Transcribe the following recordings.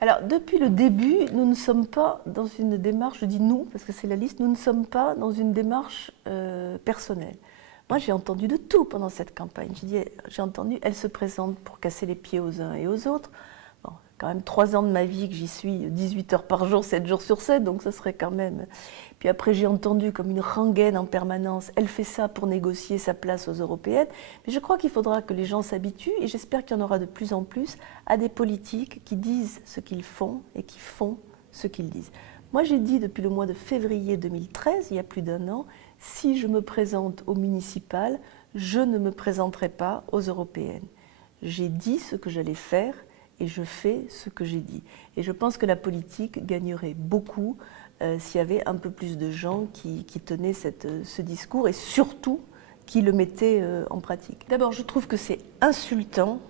Alors, depuis le début, nous ne sommes pas dans une démarche, je dis nous, parce que c'est la liste, nous ne sommes pas dans une démarche personnelle. Moi, j'ai entendu de tout pendant cette campagne. J'ai entendu, elle se présente pour casser les pieds aux uns et aux autres. Bon, quand même 3 ans de ma vie que j'y suis, 18 heures par jour, 7 jours sur 7, donc ça serait quand même... Puis après, j'ai entendu comme une rengaine en permanence, elle fait ça pour négocier sa place aux européennes. Mais je crois qu'il faudra que les gens s'habituent, et j'espère qu'il y en aura de plus en plus, à des politiques qui disent ce qu'ils font et qui font ce qu'ils disent. Moi, j'ai dit depuis le mois de février 2013, il y a plus d'1 an, si je me présente aux municipales, je ne me présenterai pas aux européennes. J'ai dit ce que j'allais faire et je fais ce que j'ai dit. Et je pense que la politique gagnerait beaucoup s'il y avait un peu plus de gens qui tenaient ce discours et surtout qui le mettaient en pratique. D'abord, je trouve que c'est insultant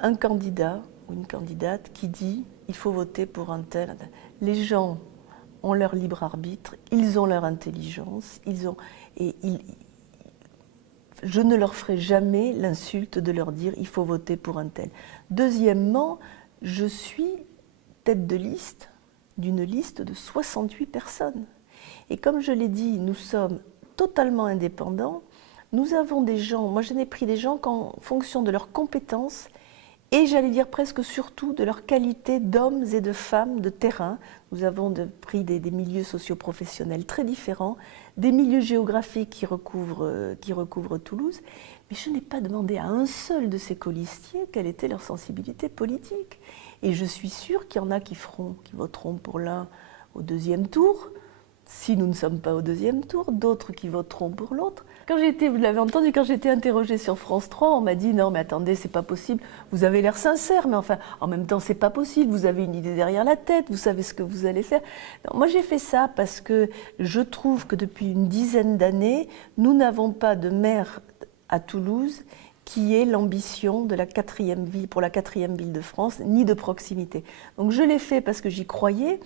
un candidat ou une candidate qui dit « il faut voter pour un tel ». Les gens ont leur libre arbitre, ils ont leur intelligence, je ne leur ferai jamais l'insulte de leur dire « il faut voter pour un tel ». Deuxièmement, je suis tête de liste d'une liste de 68 personnes. Et comme je l'ai dit, nous sommes totalement indépendants. Nous avons des gens, moi je n'ai pris des gens qu'en fonction de leurs compétences et j'allais dire presque surtout de leur qualité d'hommes et de femmes de terrain. Nous avons pris des milieux socio-professionnels très différents, des milieux géographiques qui recouvrent Toulouse, mais je n'ai pas demandé à un seul de ces colistiers quelle était leur sensibilité politique. Et je suis sûre qu'il y en a qui voteront pour l'un au 2e tour, si nous ne sommes pas au 2e tour, d'autres qui voteront pour l'autre. Quand vous l'avez entendu, quand j'ai été interrogée sur France 3, on m'a dit « Non mais attendez, c'est pas possible, vous avez l'air sincère, mais enfin, en même temps c'est pas possible, vous avez une idée derrière la tête, vous savez ce que vous allez faire. » Moi j'ai fait ça parce que je trouve que depuis une dizaine d'années, nous n'avons pas de maire à Toulouse qui ait l'ambition de la 4e ville, pour la 4e ville de France, ni de proximité. Donc je l'ai fait parce que j'y croyais,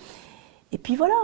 et puis voilà.